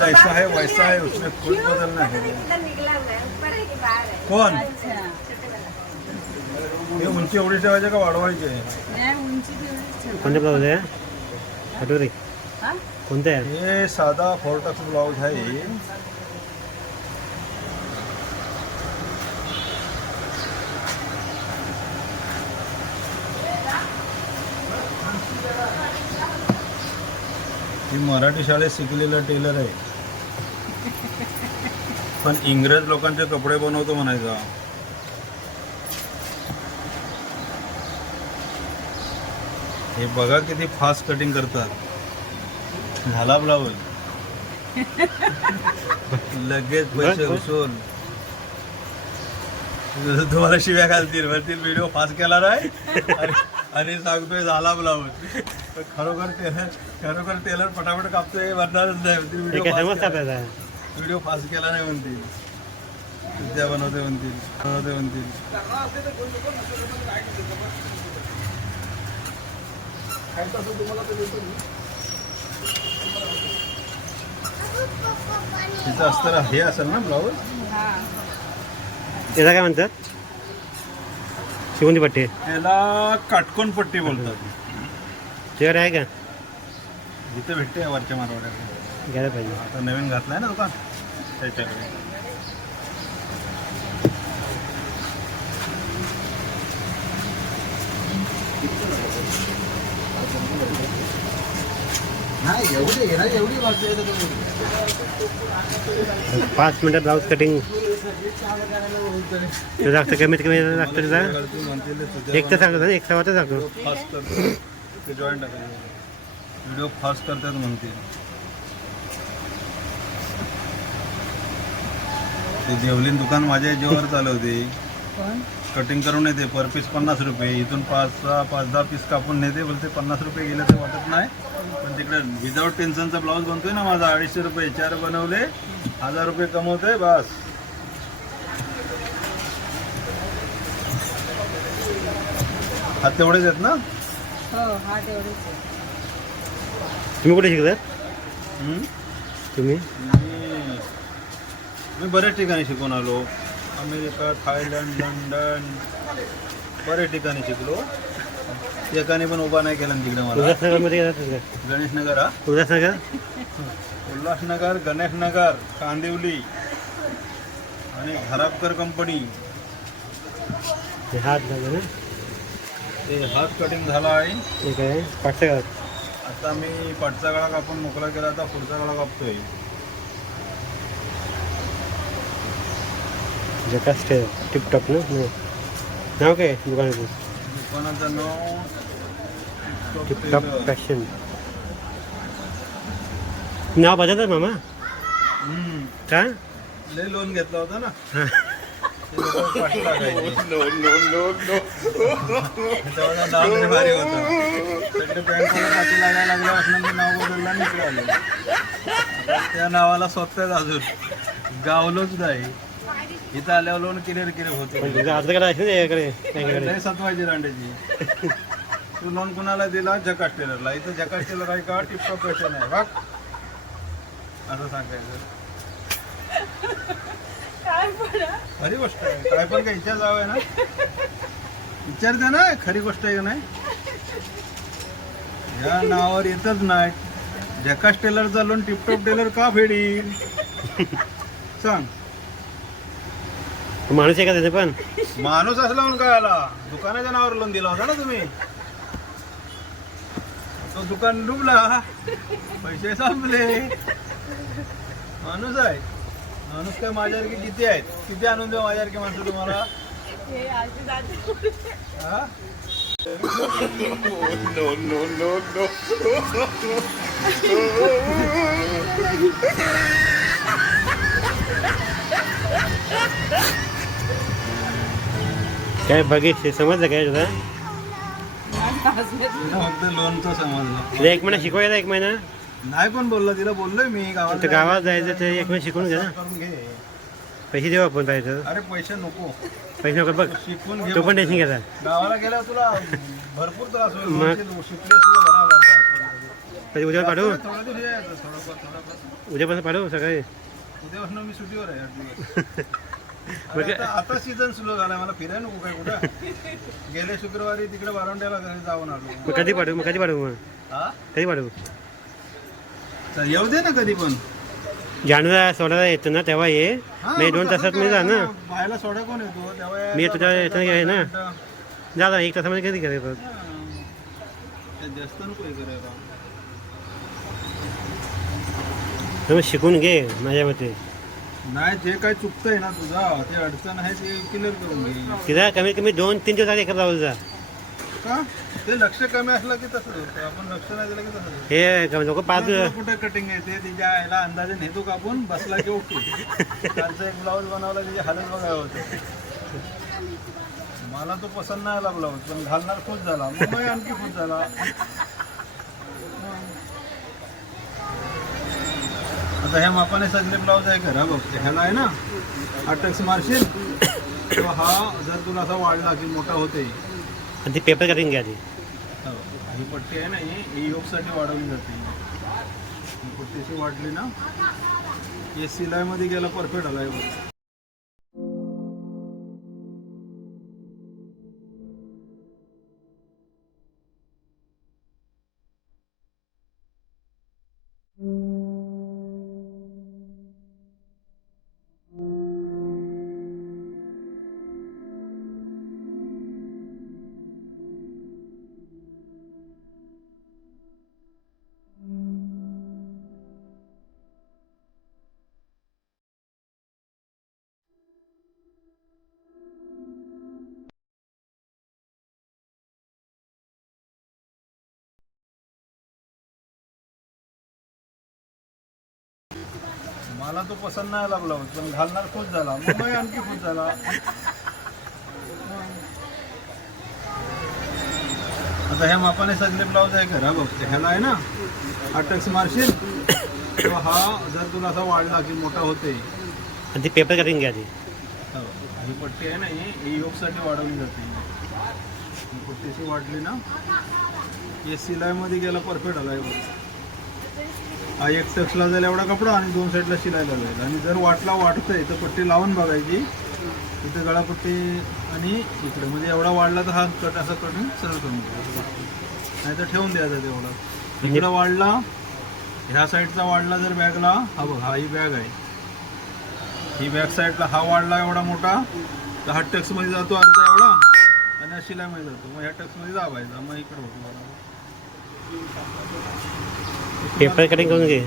जैसा है वैसा है उसमें कोई बदल नहीं है। इधर निकला हुआ है ऊपर है कि बाहर है कोण अच्छा हे उंची एवढी ठेवायचे का। वाढवायचे नाही उंची तेवढीच ठेव. कोणते ब्लाऊज आहे कटोरी हा? कोणते आहे हे साधा फोर्टक्स ब्लाउज आहे मी मराठी शाळेत शिकलेला टेलर आहे. पण इंग्रज लोकांचे कपडे बनवतो म्हणायचा. हे बघा किती फास्ट कटिंग करतात. झाला ब्लाऊज लगेच पैसे. उचल तुम्हाला शिव्या घालतील व्हिडिओ फास्ट केला नाही आणि- सांगतोय झाला ब्लाऊज. पण खरोखर टेलर खरोखर टेलर पटापट कापतोय म्हणणारच नाही म्हणतील हे काय व्हिडिओ फास्ट केला. नाही म्हणतील. विद्या बनवते म्हणतील. बनवते म्हणतील. तिचं अस्तर हे असेल ना ब्लाऊज? हा. त्याला काय म्हणतात? शिवंती पट्टी. त्याला काटकोन पट्टी बोलतात. तुझ्याकडे आहे का? जिथे भेटते वरच्या मारवाड्यात घ्यायला पाहिजे. आता नवीन घातलाय ना दुकान? त्याच्याकडे. नाही एवढी आहे ना एवढी वाटते पाच मिनिटात ब्लाऊज कटिंग ते लागतं कमीत कमी लागतं म्हणतील एक तर सांगतो एक सव्वा तर सांगतो. फास्ट करतात ते जॉईन टाकायचे. व्हिडिओ फास्ट करतात म्हणतील ते जेवलीन दुकान माझ्या याच्यावर चालवते. कटिंग करून येते पर पीस पन्नास रुपये. इथून पाच सहा पाच दहा पीस कापून नेते बोलते पन्नास रुपये गेले तर वाटत नाही. पण तिकडे विदाऊट टेन्शनचा ब्लाऊज बनतोय ना माझा अडीचशे रुपये. चार बनवले हजार रुपये कमवतोय बस. हा तेवढेच आहेत ना? हो हा तेवढीच आहे तुम्ही कुठे शिकतात हम्म? तुम्ही? मी मी बऱ्याच ठिकाणी शिकून आलो. America Thailand London. बऱ्याच ठिकाणी शिकलो. एकाने पण उभा नाही केला ना तिकडे मला. उल्हासनगरमध्ये का? गणेशनगर हा? उल्हासनगर? उल्हासनगर गणेशनगर कांदिवली. आणि घरापकर कंपनी. हे हात झालं ना? ते हात कटिंग झाला आहे. ठीक आहे. पाठचं का आता मी पाठचा गळा कापून मोकळा केला आता पुढचा गळा कापतोय. जकास टिपटॉप ना. नाव काय दुकानाचं? दुकानाचं नाव टिपटॉप फॅशन नाव बदलतात मामा? हम्म. का? लय लोन घेतला होता ना. भारी होतं सगळे बँकवाला लागायला असं नाव आलो त्या नावाला स्वतःच अजून गावलोच नाही इथं आल्यावर लोन किरेर क्लिअर होते पण सतवायची रांड्याची तू लोन कुणाला दिला जकास टेलरला इथं जकास टेलर आहे का टिपटॉप पैसे आहे बघ असं सांगायचं. खरी गोष्ट आहे. काय पण काय इच्छा जावं ना? विचारते ना खरी गोष्ट आहे का नाही? या नावावर येतच नाही. जकास टेलरचा लोन टिपटॉप टेलर का फेडील सांग. माणूस आहे का त्याचे पण? माणूस असला म्हणून काय आला? दुकानाच्या नावावर लोन दिला होता ना तुम्ही? तो दुकान डुबला. पैसे संपले. माणूस आहे. माणूस काय माझ्यासारखे किती आहेत. किती आणून देऊ माझ्यासारखे माणसं तुम्हाला. हे हा? काय बघितले समजलं काय तुला? तिला फक्त लोनचं समजलं. तुला एक महिना शिकवायचा एक महिना? नाही पण बोललं तिला बोललोय मी गावात तर गावात जायचं ते एक महिना शिकून घ्या ना. करून घे. पैसे देऊ आपण जायचं अरे पैसे नको. पैसे नको बघ. शिकून घे तो पण टेन्शन घ्यायचा गावाला गेल्यावर तुला भरपूर त्रास होईल. मग? उद्या काढू थोडं दिवस यायचं थोडंफार थोडंफार उद्यापासून पाठवू सकाळी. उद्यापासून मी सुट्टीवर आहे आठ दिवस. अरे आता आता सीझन सुरू झालाय मला फिरायला नको काय कुठं. गेल्या शुक्रवारी तिकडे बारावंड्याला घरी जाऊन आलो. मग कधी पाठवू? मग कधी पाठवू मग? हा? कधी पाठवू? चल येऊ दे ना कधी पण. जानूला सोडायला येतो ना तेव्हा ये. हा, मी मग दोन तसं तासात मी काय जा ना बाहेरला सोडा कोण येतो? तेव्हा मी तुझ्या आहे ना. जा जा एक तासामध्ये कधी करायचं. ते जास्त नको हे करायला. शिकून घे माझ्या मते. नाही जे काय चुकतंय ना तुझा ते अडचण आहे ते क्लिअर करून घे. तिला कमीत कमी दोन तीन दिवस आधी जाऊ जा. का? ते लक्ष कमी असलं की तसंच होतं आपण लक्ष नाही दिलं की तसंच होतं. हे लोक पाच तुला कुठे कटिंग येते तिच्या आईला अंदाजे नेतो कापून बसला की उठतो. कालचा एक ब्लाऊज बनवला तिची हालत बघायला होते. मला तो पसंत नाही आला ब्लाऊज पण घालणार खुश झाला. मग मी आणखी खुश झाला. आता ह्या मापाने सगळे ब्लाऊज आहे खरा बघ. ह्याला आहे ना अटॅक्स मारशील हा जर तुला असा वाढला की मोठा होते. आणि ती पेपर कटिंग घ्या आधी हो. ही पट्टी आहे ना ही ही योगसाठी वाढवली जाते ही पट्टीशी वाढली ना हे सिलाईमध्ये गेला परफेक्ट आला आहे मला तो पसंत नाही ब्लाऊज पण घालणार खुश झाला. मग मी आणखी खुश झाला. आता ह्या मापाने सगळे ब्लाऊज आहे खरा बघ. ह्याला आहे ना अटॅक्स मारशील? तेव्हा हा जर तुला असा वाढला की मोठा होते आणि ती पेपर कटिंग घ्या आधी हो. ही पट्टी आहे ना ही योगसाठी वाढवली जाते. ही पट्टीशी वाढली ना हे सिलाईमध्ये गेला परफेक्ट आला हे बघ. हा एक टक्सला जाईल एवढा कपडा आणि दोन साईडला शिलायला जाईल आणि जर वाटला वाटतंय तर पट्टी लावून बघायची. इथे गळापट्टी आणि इकडे. म्हणजे एवढा वाढला तर हा कट असं करून सरळ करून द्यायचा नाही तर ठेवून द्यायचा तेवढा. इकडं वाढला ह्या साईडचा वाढला जर बॅगला हा बघ हा ही बॅग आहे. ही बॅक साईडला हा वाढला एवढा मोठा तर हा टक्समध्ये जातो अर्धा एवढा आणि हा शिलाईमध्ये जातो. मग ह्या टक्समध्ये दाबायचा. मग इकडे होतो. पेपर कटिंग करून घे.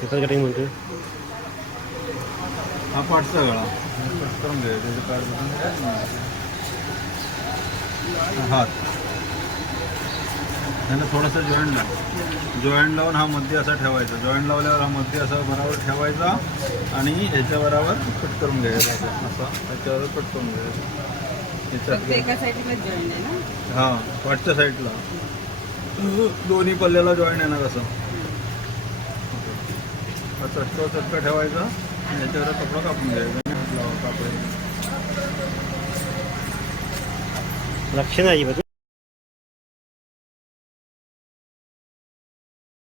पेपर कटिंग म्हणतो. हा पाठचा गळा कट करून घ्यायचा त्याचं. हा, हात थोडासा जॉईंट लाव जॉईंट लावून हा मध्य असा ठेवायचा. जॉईंट लावल्यावर हा मध्य असा बरोबर ठेवायचा आणि ह्याच्या बरोबर कट करून घ्यायचा. असा. असा ह्याच्यावर कट करून घ्यायचा. हा. पाठच्या साईडला दोन्ही पल्ल्याला जॉईन येणार असं. हा चटका चटका ठेवायचा. आणि याच्यावर कपडा कापून घ्यायचा. कापड लक्ष नाही